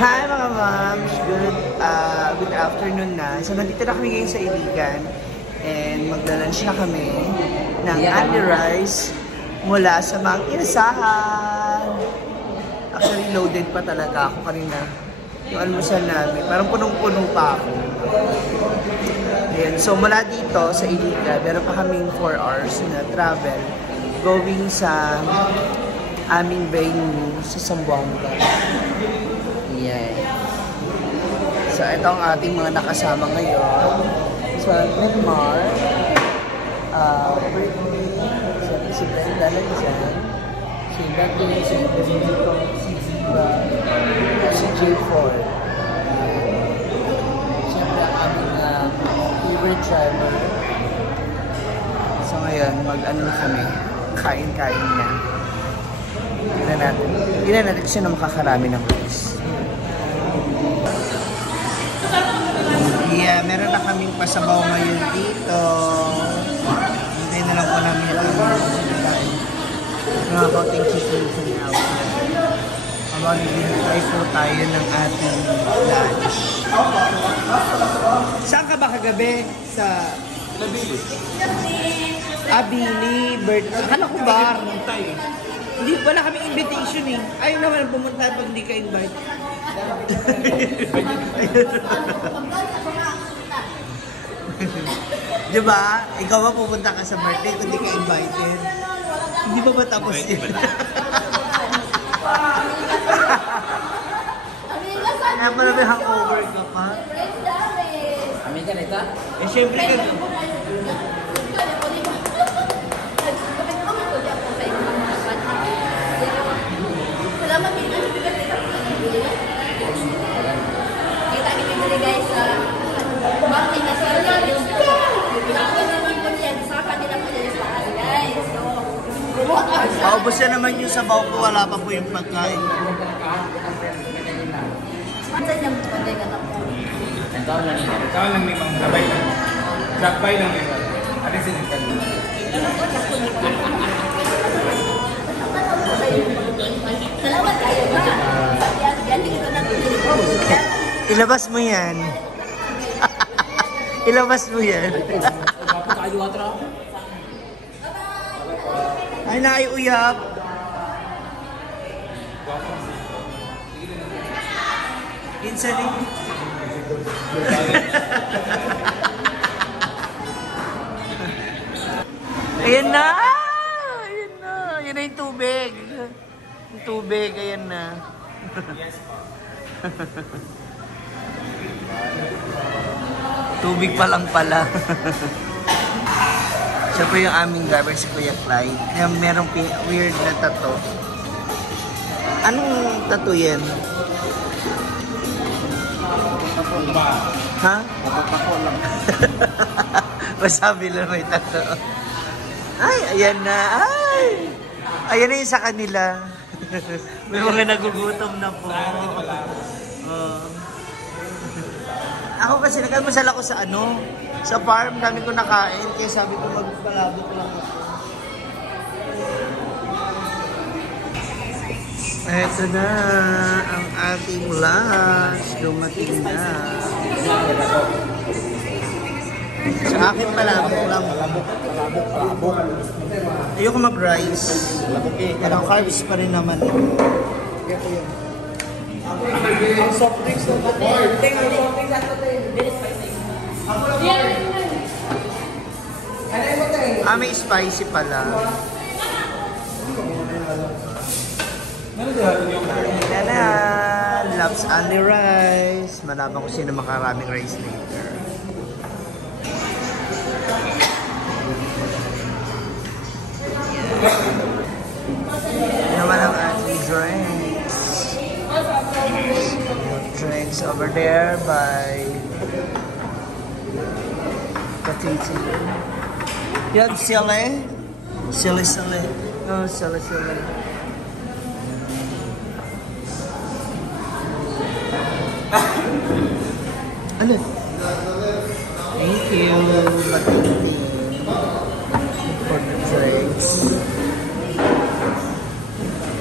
Hi mga moms! Good afternoon na. So nandito na kami ngayon sa Iligan and magla-lunch na kami ng Andy Rice mula sa Mang Inasal. Actually loaded pa talaga ako kanina. Yung almusal namin, parang punong-puno pa ako. Ayan. So mula dito sa Iligan, meron pa kaming 4 hours na travel going sa aming venue sa Zamboanga. Yeah. So, ito ang ating mga nakasama ngayon. So, Neymar, Britney, si Brenda lang dyan, si Nagin, si Benito, si Ziba, si J4. Siyempre ang aming favorite driver. So, ngayon, mag-ano na kami, kain-kain na. Tignan natin kasi na makakarami ng rice. Yeah, meron na kaming pasabaw ngayon dito. Hintayin na lang po namin yung mga konting chicken sa now. Habang nag-try po tayo ng ating lunch. Saan ka ba kagabi? Sa Abili. Abili, birthday. Akala ko bar. Hindi pala kami invitation eh. Ayaw naman pumunta pag hindi ka invite. Diba? Ikaw ba pupunta ka sa birthday kung hindi ka invited? Hindi ba matapos yun? Kaya pala may hangover ka pa. Kami ka nito? Eh syempre ka... Paubos na naman yung sabaw ko, wala pa po yung pagkain. Ikaw lang may mga gabay lang. Gabay lang ito. Ano sinitan mo? Salamat kayo ba? Ilabas mo yan. Ilabas mo yan. Ay, naiuyap. Minsan eh. Ayan na! Ayan na! Ayan na yung tubig. Yung tubig, ayan na. Tubig pa lang pala. Siya po yung aming driver, si Kuya Clyde. Yung merong weird na tattoo. Anong tattoo yan? Ha? Napapako lang. Masabi lang may tattoo. Ay, ayan na. Ay! Ayan na yung sa kanila. May mga nagugutom na po. Ako kasi nag-almusal ako sa ano, sa farm, dami ko nakain, kaya sabi ko magpalabot lang ako. Eto na ang ating lunch, dumating na. Sa akin palabok lang. Palabok. Ayoko mag-rice. Parang carbs pa rin naman. Ang soft drinks na ba? May spicy pala. Tara! Loves Andy Rice. Malaman ko sino makaraming rice later. Yan naman ang ating drinks. Drinks over there by Patiti. Yan, sili. Sili. Oh, sili. Ano? Thank you, Patiti, for the drinks.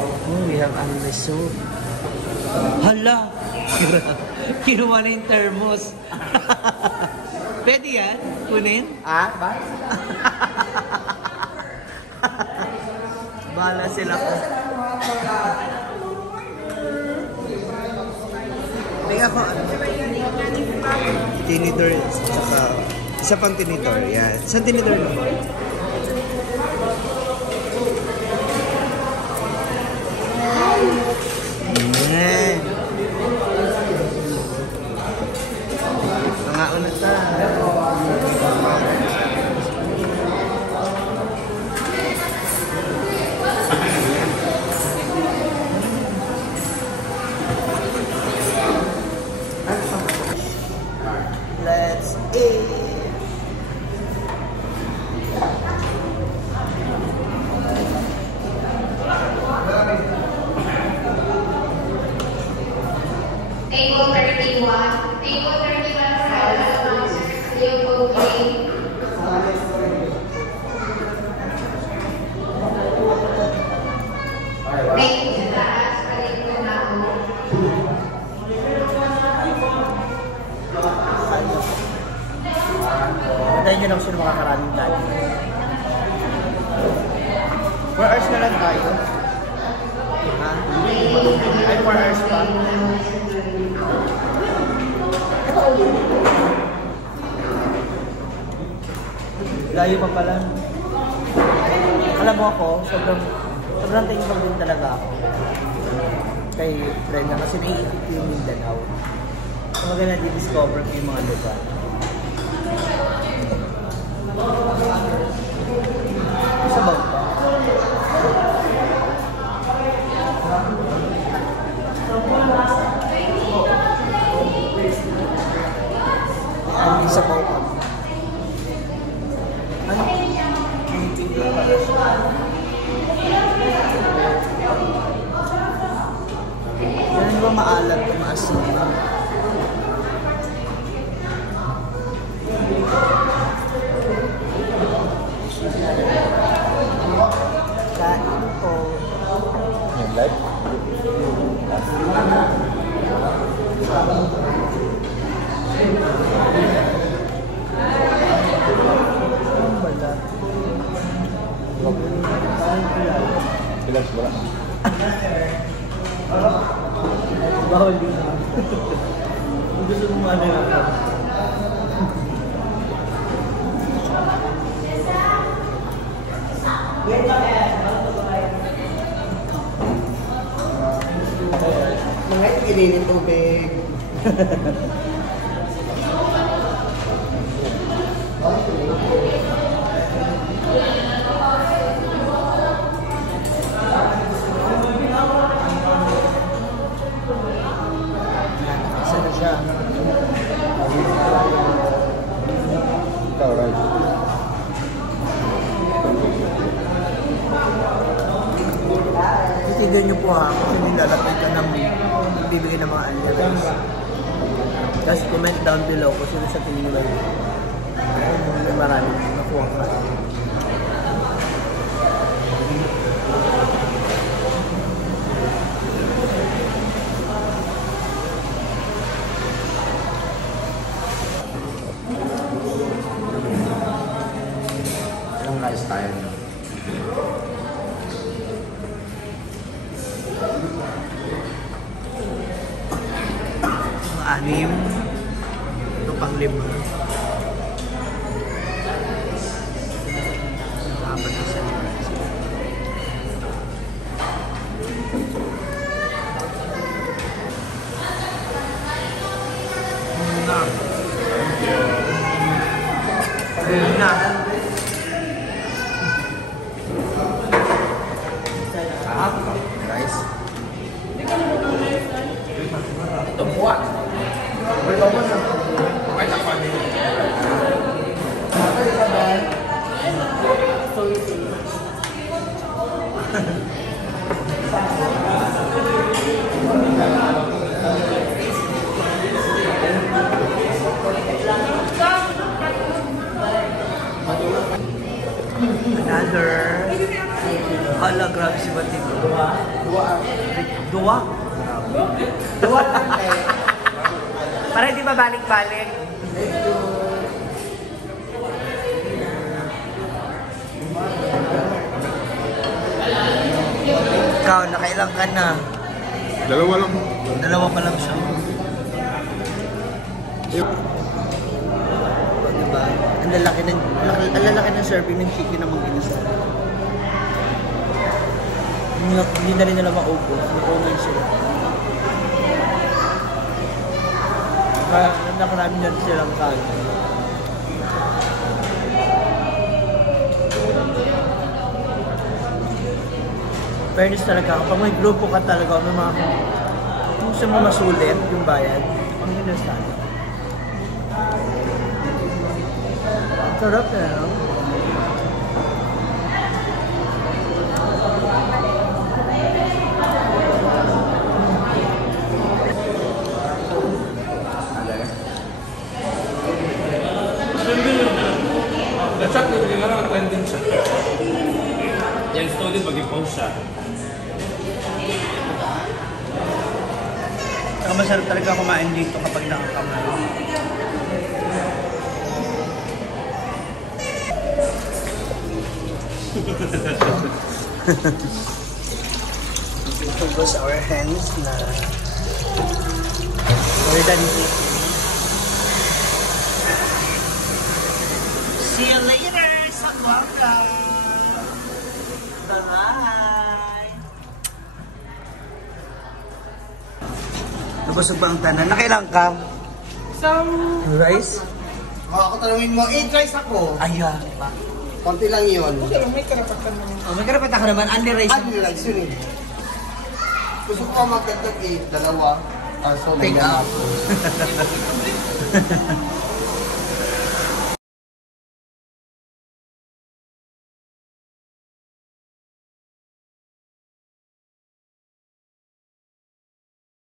Oh, we have anime soup. Hala! Kinuha na yung thermos. Pwede yan? Kunin? Ba? Bahala sila po. Tingnan ko ano. Tinidor, saka isa pang tinidor. Yan. Isang tinidor naman. Yan. Mga una ta. Let's eat. Table 31. Table 31 for Highlands. Leopold King. Thank you sa taas. Palit ko na ako. Antayin nyo lang sila makakaraming tayo. 4 hours na lang tayo. Ha? Ay, 4 hours pa. Layo pa pala. Alam mo ako, sobrang thankful din talaga ako kay Brenda kasi naiikot ko yung Mindanao. Kumbaga na-discover ko yung mga lugar. Sabaw pa. Sabaw pa. Ano? Ganun ba maalat o maasin? Kain ko. Yung live? Ang balat. Pilas ba? Bawal din. Kung gusto mo ano yun. Mga itinili tubig. Isa na siya. Ikaw, right? Titigan niyo po ha, kung nilalapit ka ng bibigay ng mga animals. Just comment down below kung sino sa tingin nila yun. May maraming nakuha ka. Ilang rice tayo? Mga anim. Ito pang 5. Apat na siya. Na. Rice? Ito buwan. Okay, takpan din. Another. Hala, grabe si Batito. Dua. Dua? Duwa lang eh. Para hindi ba balik-balik? Ikaw, nakailang ka na? Dalawa lang. Dalawa pa lang siya. Diba? Ang lalaki ng serving ng chicken na mga inasal. Hindi na rin nila maubos. Nakunan sila. Kaya nakarami na rin silang kain. Fairness talaga, kapag may grupo ka talaga, may mga kung gusto mo masulit yung bayad, ang inasal. Sarap na, no? That's ko bigyan lang ang trending siya. Yan student mag-post siya. Saka masarap talaga kumain dito kapag nakakamay. Tugos our hands na we're done eating. See you later sa Guaca! Bye-bye! Nabusog ba ang tanan? Nakailang ka? Isang... Rice? Ako tanungin mo, 8 rice ako. Ayan. Konti lang yun. Pero may karapatan naman. Oh, may karapatan ka naman. Only rice. Ano yung rice yun eh? Gusto ko magdagdag 8, dalawa. So, Take out.